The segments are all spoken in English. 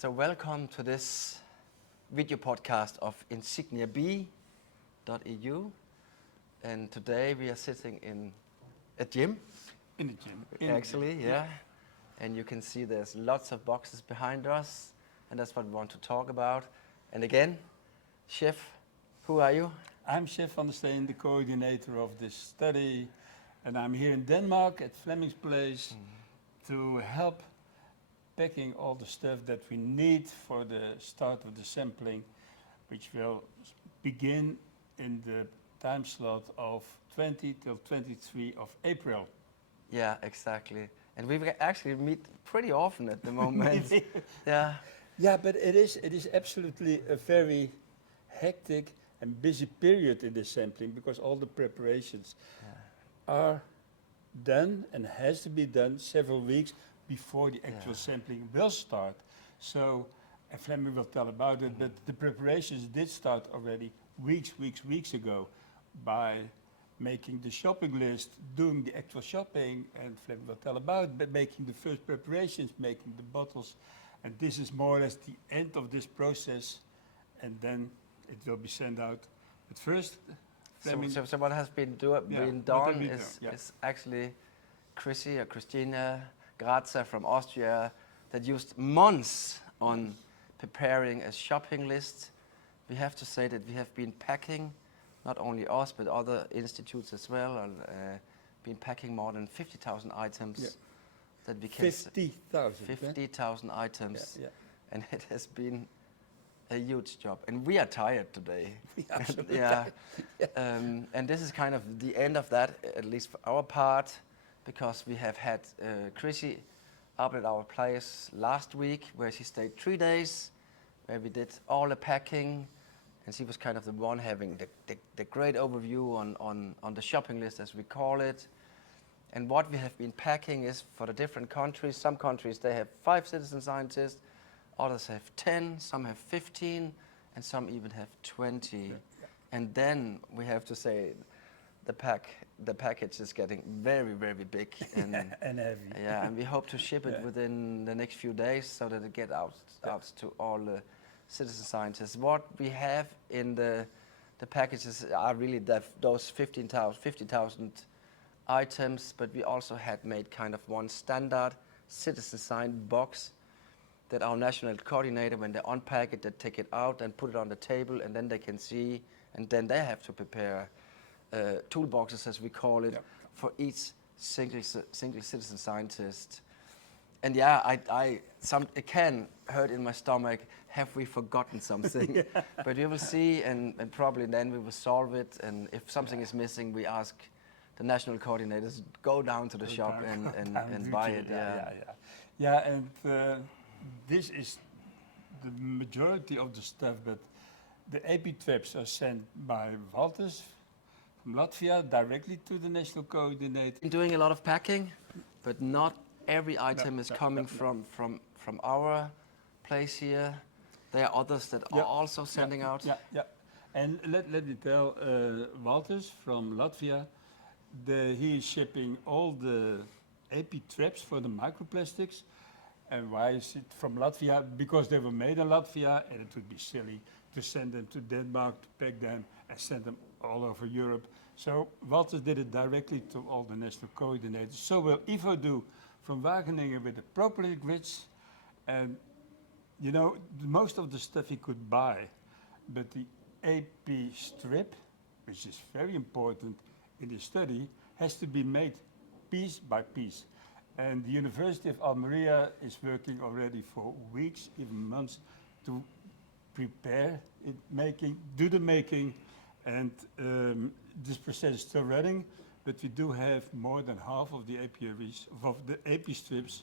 So welcome to this video podcast of Insignia-EU. And today we are sitting in a gym. In the gym. Actually, yeah. And you can see there's lots of boxes behind us, and that's what we want to talk about. And again, Chef, who are you? I'm Chef van der Steen, the coordinator of this study, and I'm here in Denmark at Fleming's Place to help packing all the stuff that we need for the start of the sampling, which will begin in the time slot of 20 till 23 of April. Yeah, exactly. And we actually meet pretty often at the moment. Yeah. Yeah, but it is absolutely a very hectic and busy period in the sampling because all the preparations are done and has to be done several weeks before the actual sampling will start. So, and Fleming will tell about it, but the preparations did start already weeks ago by making the shopping list, doing the actual shopping, and Fleming will tell about it, but making the first preparations, making the bottles, and this is more or less the end of this process, and then it will be sent out. But first, Fleming. So what has been done is actually Christina Grazer from Austria that used months on preparing a shopping list. We have to say that we have been packing, not only us but other institutes as well, and been packing more than 50,000 items that we can 50,000 items, and it has been a huge job, and we are tired today. And this is kind of the end of that, at least for our part, because we have had Chrissy up at our place last week, where she stayed 3 days, where we did all the packing, and she was kind of the one having the great overview on the shopping list, as we call it. And what we have been packing is for the different countries. Some countries, they have 5 citizen scientists, others have 10, some have 15, and some even have 20. And then we have to say the package is getting very, very big and heavy. Yeah, and we hope to ship it within the next few days so that it gets out to all the citizen scientists. What we have in the packages are really those 50,000 items, but we also had made kind of one standard citizen science box that our national coordinator, when they unpack it, they take it out and put it on the table, and then they can see, and then they have to prepare toolboxes, as we call it, for each single citizen scientist. And yeah, it can hurt in my stomach. Have we forgotten something? But we will see, and probably then we will solve it. And if something is missing, we ask the national coordinators go down to the shop and buy it. And this is the majority of the stuff, but the AP traps are sent by Walters from Latvia directly to the national coordinator. Been doing a lot of packing, but not every item is coming from our place here. There are others that are also sending out. And let me tell Walters from Latvia, he is shipping all the AP traps for the microplastics. And why is it from Latvia? Because they were made in Latvia, and it would be silly to send them to Denmark to pack them and send them all over Europe. So Walters did it directly to all the national coordinators. So will Ivo do from Wageningen with the propylene grids. And you know, most of the stuff he could buy, but the AP strip, which is very important in the study, has to be made piece by piece. And the University of Almeria is working already for weeks, even months, to prepare it, do the making, and this process is still running. But we do have more than half of the AP strips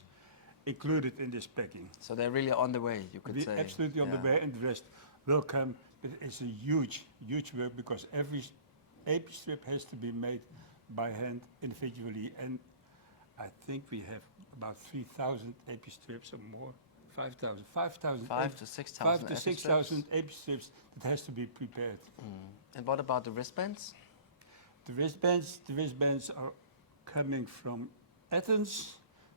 included in this packing. So they're really on the way, you could say. Absolutely on the way, and the rest will come. But it's a huge work because every AP strip has to be made by hand individually. And I think we have about 3,000 AP strips or more. 5,000. 5 to 6,000 AP strips that has to be prepared. And what about the wristbands? The wristbands are coming from Athens.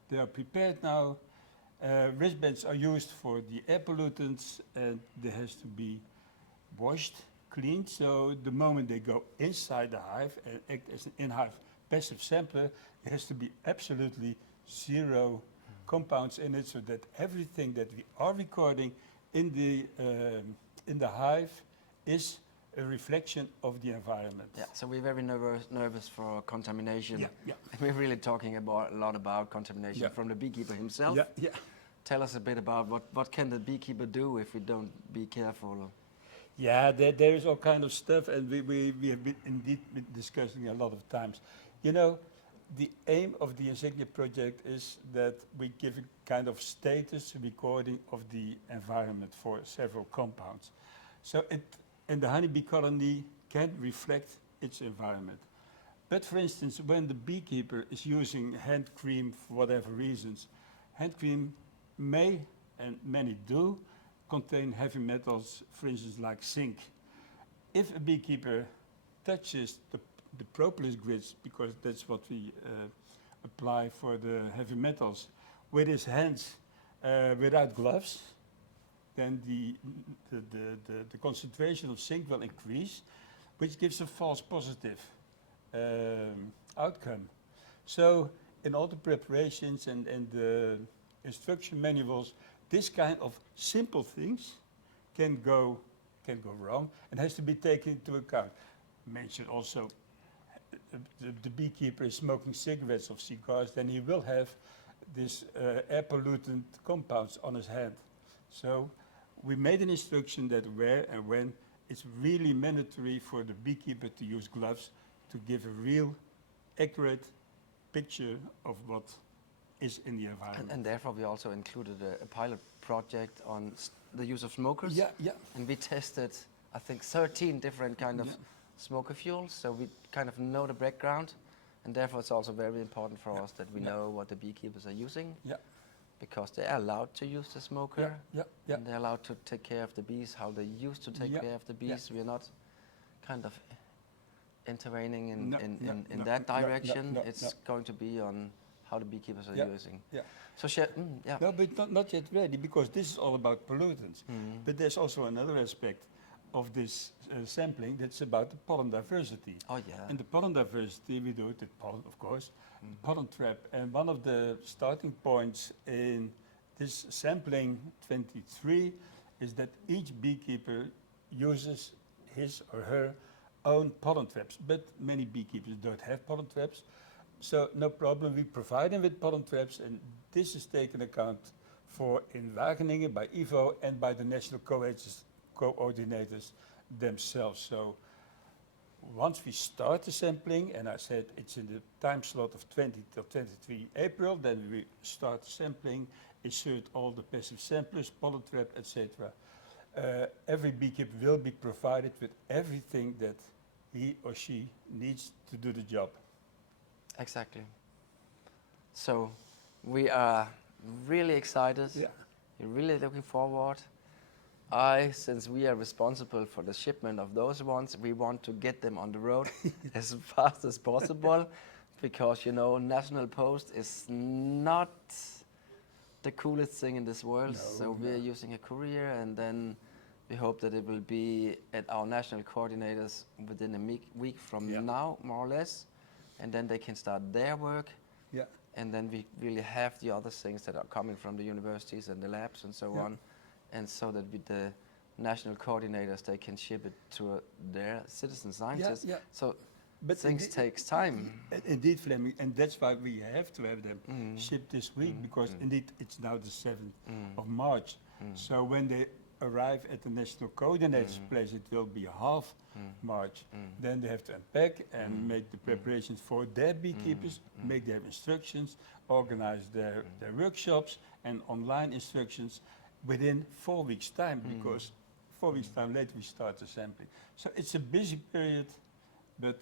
They are prepared now, Wristbands are used for the air pollutants, and they has to be washed, cleaned. So the moment they go inside the hive and act as an in-hive passive sampler, it has to be absolutely zero compounds in it, so that everything that we are recording in the hive is a reflection of the environment. Yeah, so we're very nervous for contamination. Yeah, yeah. And we're really talking a lot about contamination Yeah. from the beekeeper himself. Yeah, yeah. Tell us a bit about what can the beekeeper do if we don't be careful. Yeah, there is all kind of stuff, and we have indeed been discussing a lot of times. You know, the aim of the Insignia project is that we give a kind of status recording of the environment for several compounds. So and the honeybee colony can reflect its environment. But for instance, when the beekeeper is using hand cream for whatever reasons, hand cream may, and many do, contain heavy metals, for instance, like zinc. If a beekeeper touches the propolis grids, because that's what we apply for the heavy metals, with his hands without gloves, then the concentration of zinc will increase, which gives a false positive outcome. So in all the preparations and the instruction manuals, this kind of simple things can go wrong and has to be taken into account. Mention also the beekeeper is smoking cigarettes or cigars, then he will have this air pollutant compounds on his hand. So we made an instruction that where and when it's really mandatory for the beekeeper to use gloves to give a real accurate picture of what is in the environment. And therefore we also included a pilot project on the use of smokers. Yeah, yeah. And we tested, I think, 13 different kind of smoker fuels, so we kind of know the background, and therefore it's also very important for us that we know what the beekeepers are using, because they are allowed to use the smoker, and they're allowed to take care of the bees, how they used to take care of the bees. We are not kind of intervening in that direction. It's going to be on how the beekeepers are using. So, No, but not yet ready, because this is all about pollutants. But there's also another aspect of this sampling that's about the pollen diversity. Oh yeah. And the pollen diversity, we do it with pollen, of course, pollen trap. And one of the starting points in this sampling 23 is that each beekeeper uses his or her own pollen traps. But many beekeepers don't have pollen traps. So no problem, we provide them with pollen traps, and this is taken account for in Wageningen by IVO and by the national coordinators themselves. So once we start the sampling, and I said it's in the time slot of 20 till 23 April, then we start the sampling, insert all the passive samplers, pollen trap, etc. Every beekeeper will be provided with everything that he or she needs to do the job. Exactly. So we are really excited. We're really looking forward. Since we are responsible for the shipment of those ones, we want to get them on the road as fast as possible, because, you know, National Post is not the coolest thing in this world. So we're using a courier, and then we hope that it will be at our national coordinators within a week from now, more or less. And then they can start their work. And then we really have the other things that are coming from the universities and the labs and so on. And so that with the national coordinators, they can ship it to their citizen scientists. So but things takes time. Indeed, Fleming, and that's why we have to have them shipped this week, because indeed it's now the 7th of March. So when they arrive at the national coordinator's place, it will be half March. Then they have to unpack and make the preparations for their beekeepers, make their instructions, organize their workshops and online instructions within 4 weeks' time, because 4 weeks' time later we start the sampling. So it's a busy period, but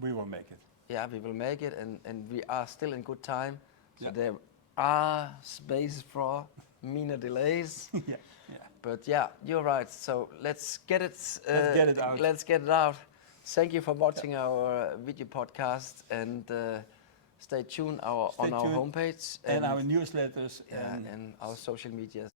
we will make it. Yeah, we will make it, and we are still in good time. So there are space for minor delays. But yeah, you're right. So let's get it. Let's get it out. Let's get it out. Thank you for watching our video podcast, and Stay tuned Stay on our tuned. homepage And our newsletters. and our social media.